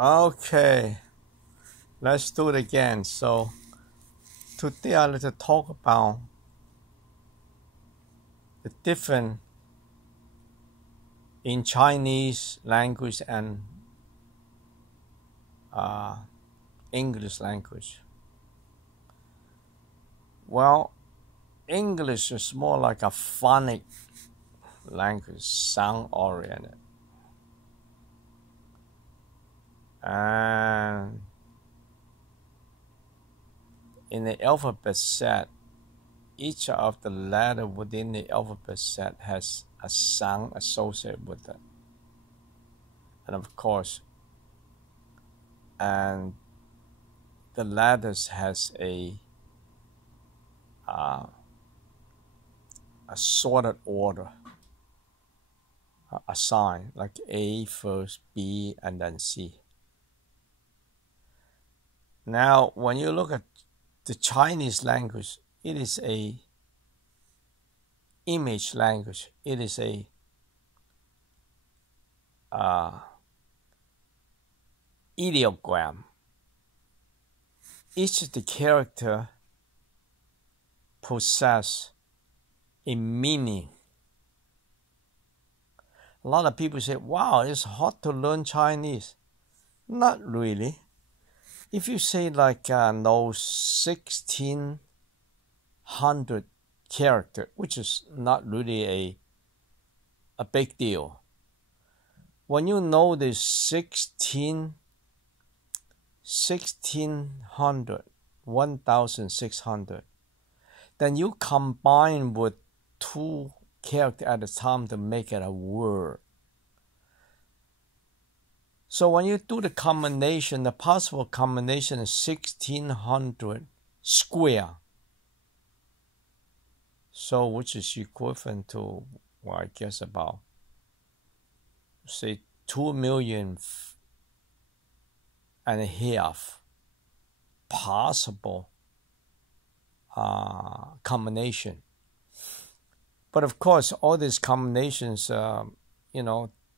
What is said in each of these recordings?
Okay, let's do it again. So today I'd like to talk about the difference in Chinese language and English language. Well, English is more like a phonic language, sound oriented. And in the alphabet set, each of the letters within the alphabet set has a sound associated with it. And of course, and the letters has a sorted order, a sign like A first, B, and then C. Now, when you look at the Chinese language, it is a image language. It is a ideogram. Each of the character possess a meaning. A lot of people say, wow, it's hard to learn Chinese. Not really. If you say like those 1600 character, which is not really a big deal. When you know the 1600, 1600, then you combine with two characters at a time to make it a word. So when you do the combination, the possible combination is 1600 square. So which is equivalent to, well, I guess about, say, 2 million and a half possible combination. But of course, all these combinations,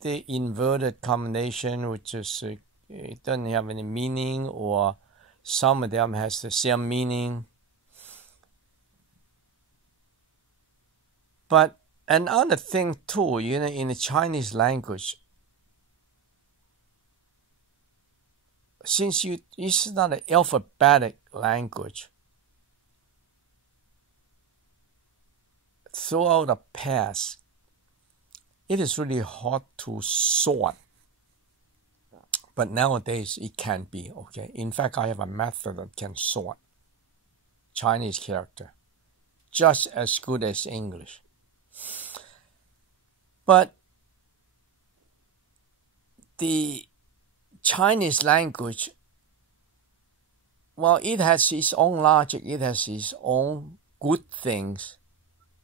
the inverted combination, which is it doesn't have any meaning, or some of them has the same meaning. But another thing too, in the Chinese language, since it's not an alphabetic language, throughout the past, it is really hard to sort. But nowadays, it can be, okay? In fact, I have a method that can sort Chinese character just as good as English. But the Chinese language, well, it has its own logic. It has its own good things.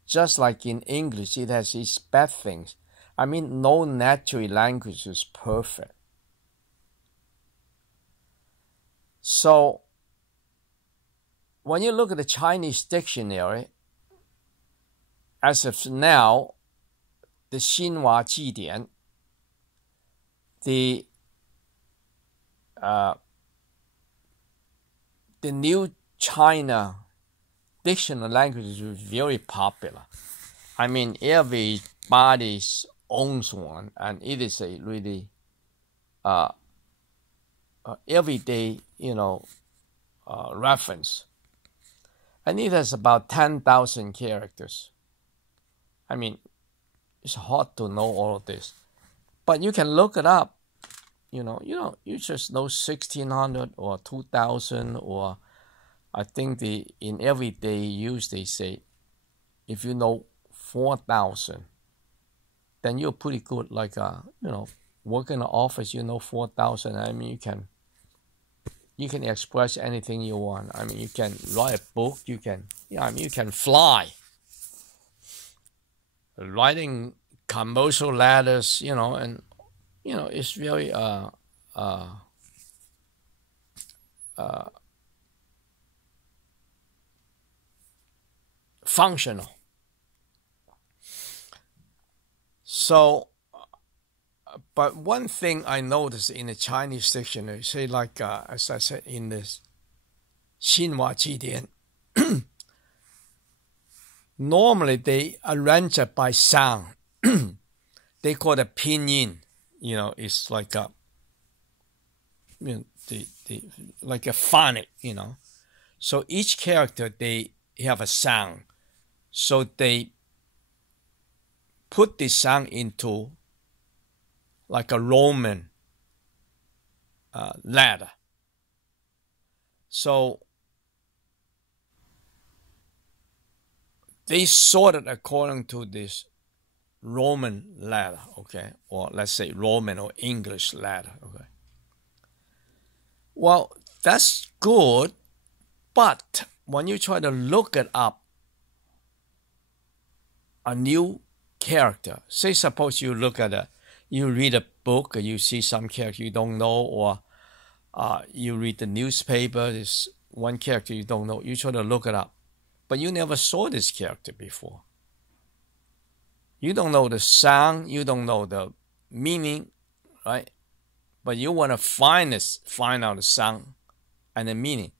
Just like in English, it has its bad things. I mean, no natural language is perfect. So, when you look at the Chinese dictionary, as of now, the Xinhua Jidian, the new China dictionary language is very popular. I mean, everybody owns one, and it is a really everyday, reference. And it has about 10,000 characters. I mean, it's hard to know all of this, but you can look it up. You just know 1600 or 2000, or I think in everyday use they say, if you know 4,000, then you're pretty good. Like work in the office, 4,000. I mean, you can express anything you want. I mean, you can write a book. You can fly. Writing commercial letters, and it's very functional. So But one thing I noticed in the Chinese dictionary, say like as I said in this 新华字典, normally they arrange it by sound. They call it pinyin. It's like a like a phonic. So each character they have a sound. So they put this sound into like a Roman letter. So they sorted according to this Roman letter, okay? Or let's say Roman or English letter, okay? Well, that's good, but when you try to look it up, a new character, say suppose you you read a book, or you see some character you don't know, or you read the newspaper, there's one character you don't know, you try to look it up, but you never saw this character before. You don't know the sound, you don't know the meaning, right? But you want to find out the sound and the meaning.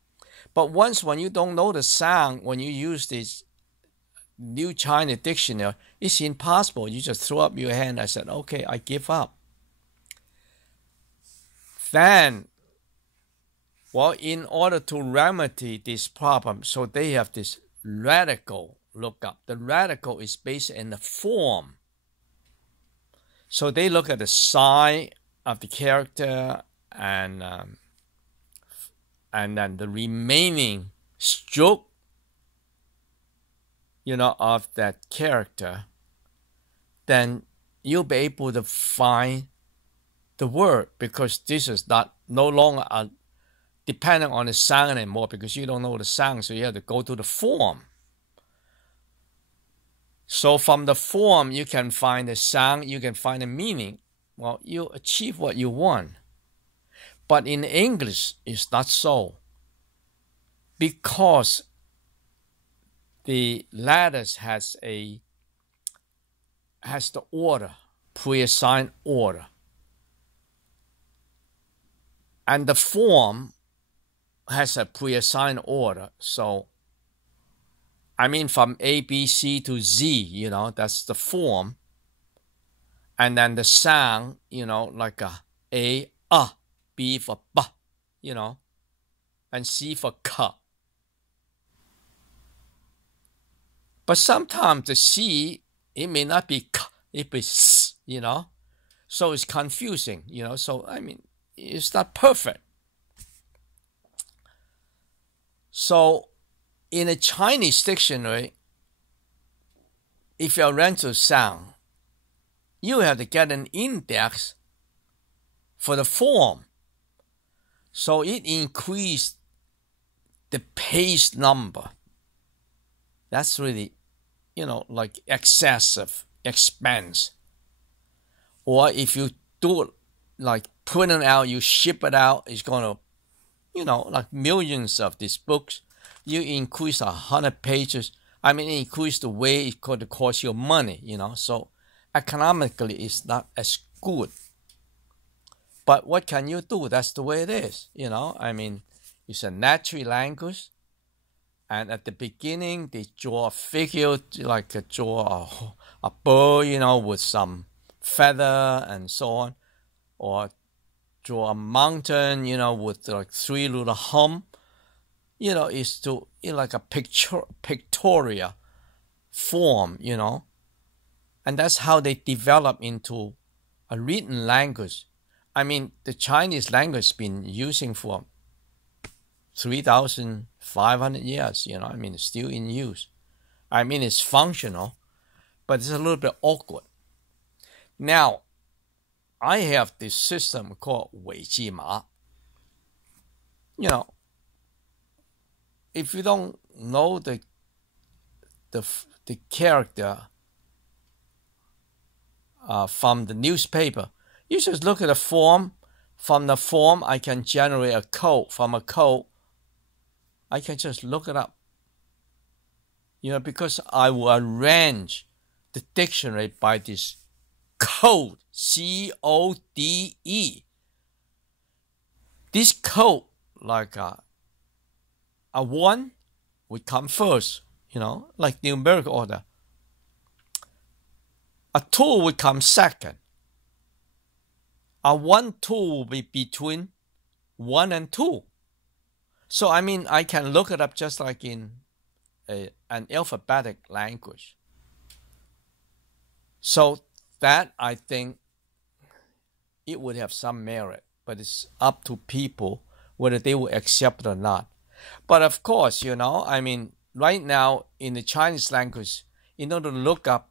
But when you don't know the sound, when you use this new China dictionary, it's impossible. You just throw up your hand and said, okay, I give up. Then, well, in order to remedy this problem, so they have this radical lookup. The radical is based on the form. So they look at the size of the character and then the remaining stroke, of that character, then you'll be able to find the word, because this is no longer dependent on the sound anymore, because you don't know the sound, so you have to go to the form. So from the form, you can find the sound, you can find the meaning. Well, you achieve what you want. But in English, it's not so. Because the letters has the order, pre-assigned order. And the form has a pre-assigned order. So, from A, B, C to Z, that's the form. And then the sound, like A, B for B, and C for K. But sometimes the C, it may not be K, it be S, So it's confusing, So, it's not perfect. So, in a Chinese dictionary, if you arrange the sound, you have to get an index for the form. So it increased the page number. That's really, like excessive expense. Or if you do it like put it out, you ship it out, it's going to, like millions of these books. You increase 100 pages. Increase the way it's going to cost you money, So economically, it's not as good. But what can you do? That's the way it is, It's a natural language. And at the beginning, they draw a figure, like draw a bird, with some feather and so on. Or draw a mountain, with like 3 little humps. Is to like a pictorial form, And that's how they develop into a written language. The Chinese language has been using for 3,500 years, it's still in use. It's functional, but it's a little bit awkward. Now, I have this system called weizima. If you don't know the character from the newspaper, you just look at the form. From the form, I can generate a code. From a code, I can just look it up. Because I will arrange the dictionary by this code, C-O-D-E. This code, like a 1 would come first, like numeric order. A 2 would come second. A 1, 2 will be between 1 and 2. So, I can look it up just like in an alphabetic language. So that, I think, it would have some merit, but it's up to people whether they will accept it or not. But of course, right now in the Chinese language, in order to look up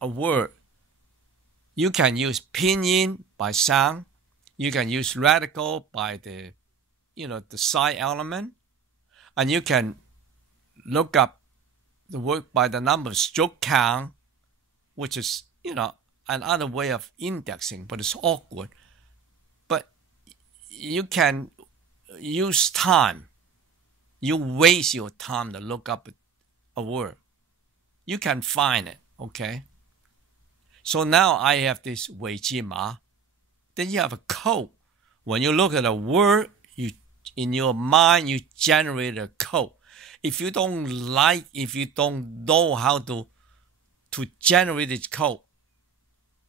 a word, you can use pinyin by sound. You can use radical by the side element. And you can look up the word by the number of stroke count, which is, another way of indexing, but it's awkward. But you can use time. You waste your time to look up a word. You can find it, okay? So now I have this weizima. Then you have a code. When you look at a word, in your mind, you generate a code. If you don't know how to generate this code,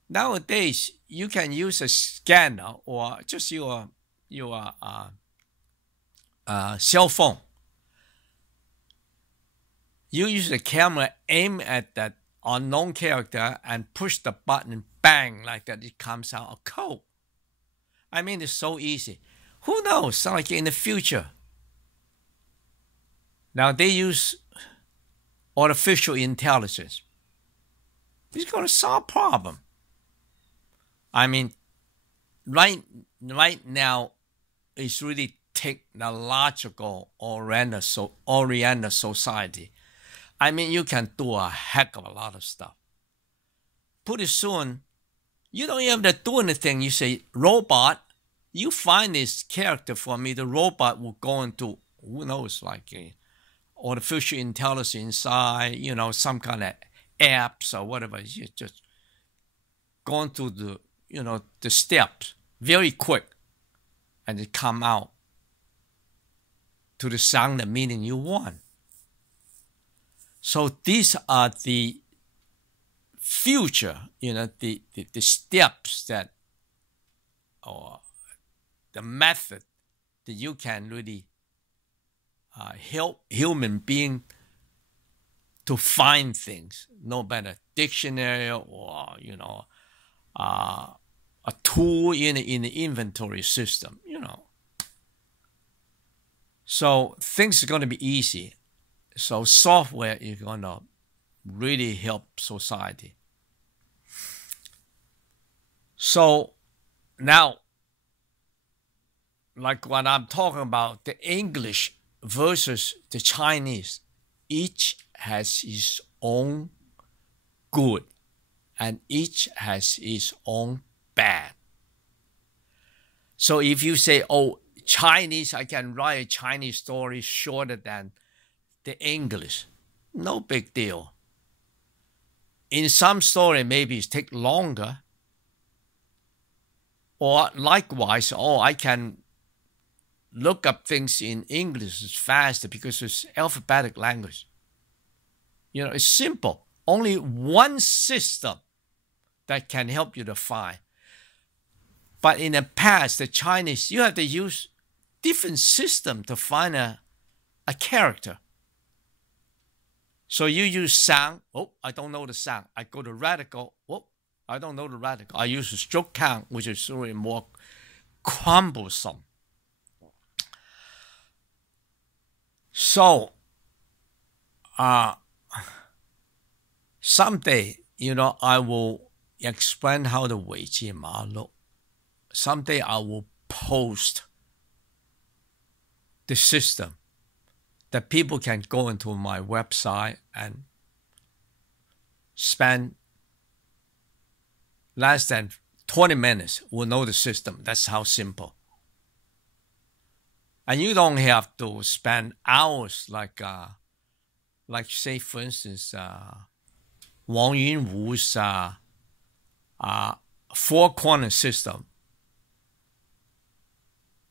nowadays you can use a scanner or just your cell phone. You use the camera, aim at that unknown character, and push the button, bang, like that, it comes out a code. It's so easy. Who knows? Like in the future. Now they use artificial intelligence. It's going to solve problem. Right now, it's really technological oriented society. You can do a heck of a lot of stuff. Pretty soon, you don't even have to do anything. You say, robot, you find this character for me. The robot will go into, who knows, like a artificial intelligence inside, some kind of apps or whatever. You just going through the steps very quick, and it come out to the sound and meaning you want. So these are the future, the steps that, or the method that you can really help human being to find things. No better dictionary or a tool in the inventory system. So things are going to be easy. So software is going to really help society. So now, like what I'm talking about, the English versus the Chinese, each has its own good and each has its own bad. So if you say, oh, Chinese, I can write a Chinese story shorter than the English, no big deal. In some story, maybe it takes longer. Or likewise, I can look up things in English faster because it's alphabetic language. It's simple. Only one system that can help you to find. But in the past, the Chinese, you have to use different system to find a character. So you use sound. Oh, I don't know the sound. I go to radical. Oh, I don't know the radical. I use a stroke count, which is really more cumbersome. So, someday, I will explain how the weizima look. Someday I will post the system that people can go into my website and spend less than 20 minutes will know the system. That's how simple. And you don't have to spend hours like say, for instance, Wang Yunwu's four-corner system,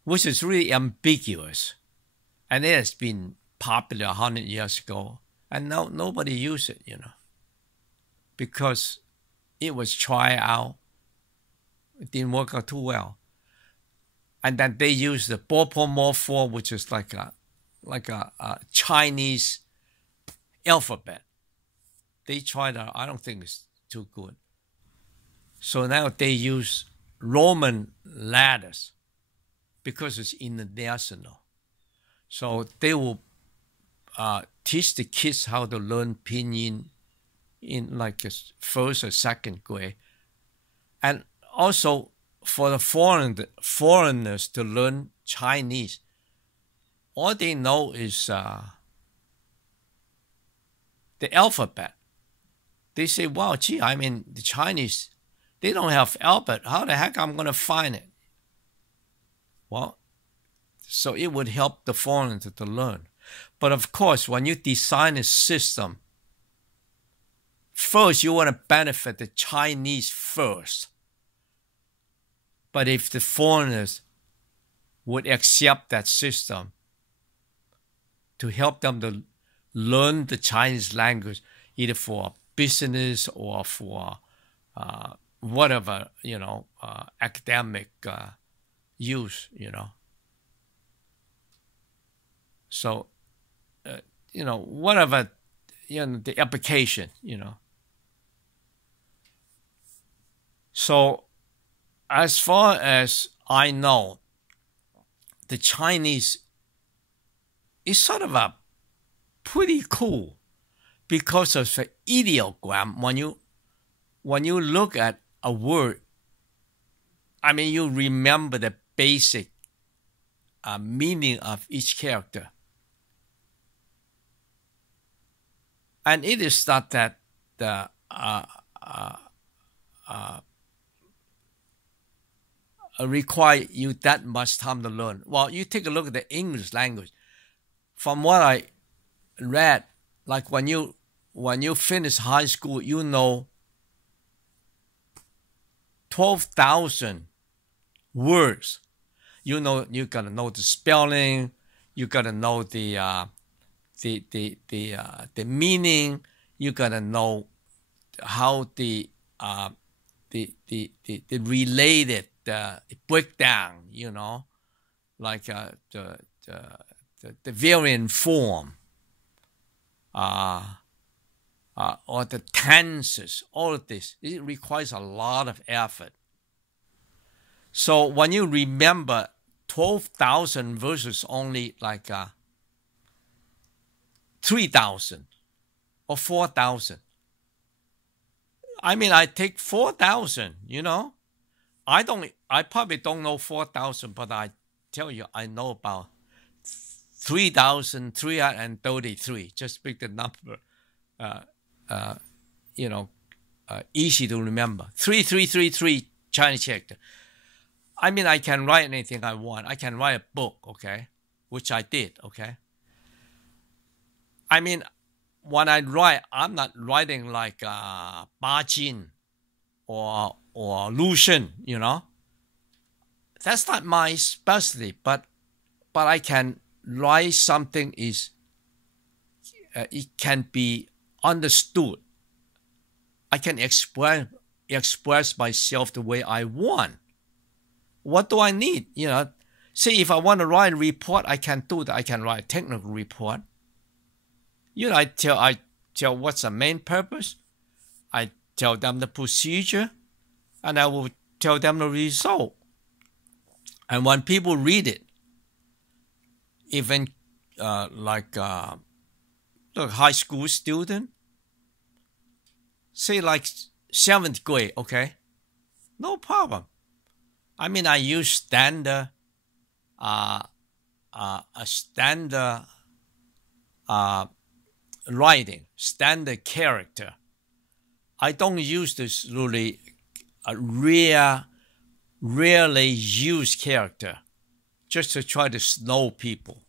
which is really ambiguous. And it has been popular 100 years ago. And now nobody uses it, you know, because it was tried out. It didn't work out too well. And then they use the 4.4, which is like a Chinese alphabet. They tried out. I don't think it's too good. So now they use Roman letters because it's international. So they will teach the kids how to learn pinyin in like a first or second grade. And also for the foreigners to learn Chinese, all they know is the alphabet. They say, wow, gee, I mean, the Chinese, they don't have alphabet. How the heck I'm going to find it? Well, so it would help the foreigner to learn. But of course, when you design a system, first you want to benefit the Chinese first. But if the foreigners would accept that system to help them to learn the Chinese language, either for business or for whatever, you know, academic use, you know. So, you know, whatever, you know, the application, you know. So, as far as I know, the Chinese is sort of a pretty cool because of the ideogram. When you look at a word, I mean, you remember the basic meaning of each character. And it is not that require you that much time to learn. Well, you take a look at the English language. From what I read, like when you finish high school, you know 12,000 words. You know, you gotta know the spelling. You gotta know the meaning. You gotta know how the related breakdown. You know, like the variant form, or the tenses. All of this, it requires a lot of effort. So when you remember 12,000 versus only like 3,000 or 4,000, I mean, I take 4,000, you know. I probably don't know 4,000, but I tell you, I know about 3,333. Just pick the number, you know, easy to remember. 3333 Chinese character. I mean, I can write anything I want. I can write a book, okay, which I did, okay. I mean, when I write, I'm not writing like Ba Jin or Lu Shen, you know. That's not my specialty, but I can write something is it can be understood. I can express myself the way I want. What do I need? You know, say if I want to write a report, I can do that. I can write a technical report. You know, I tell what's the main purpose. I tell them the procedure, and I will tell them the result. And when people read it, even like high school student, say like 7th grade, okay, no problem. I mean, I use standard, writing, standard character. I don't use this really rarely used character just to try to snow people.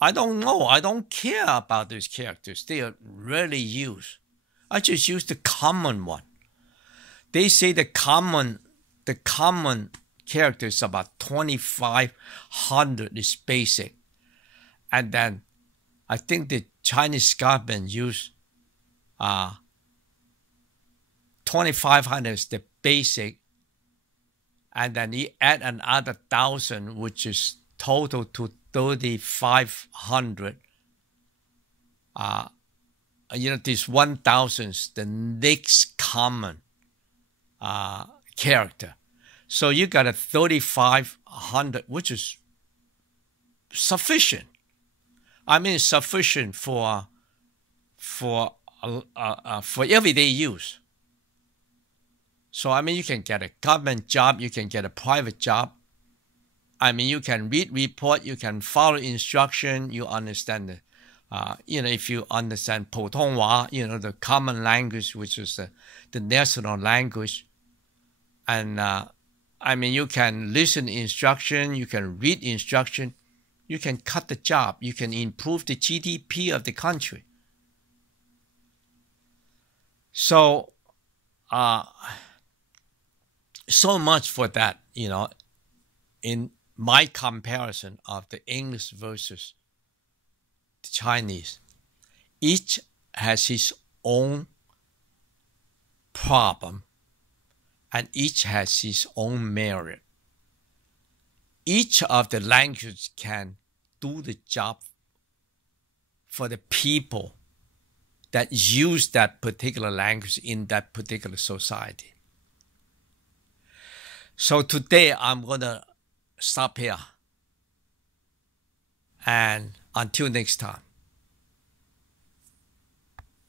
I don't know. I don't care about these characters. They are rarely used. I just use the common one. They say the common character is about 2,500 is basic. And then I think the Chinese government use 2,500 is the basic, and then you add another 1,000, which is total to 3,500. This 1,000 is the next common character. So you got a 3,500, which is sufficient. I mean, sufficient for everyday use. So I mean, you can get a government job, you can get a private job. I mean, you can read report, you can follow instruction, you understand the, if you understand 普通话, the common language, which is the national language. And I mean, you can listen instruction, you can read instruction, you can cut the job, you can improve the GDP of the country. So, so much for that, in my comparison of the English versus the Chinese. Each has its own problem, and each has its own merit. Each of the languages can do the job for the people that use that particular language in that particular society. So today I'm going to stop here. And until next time.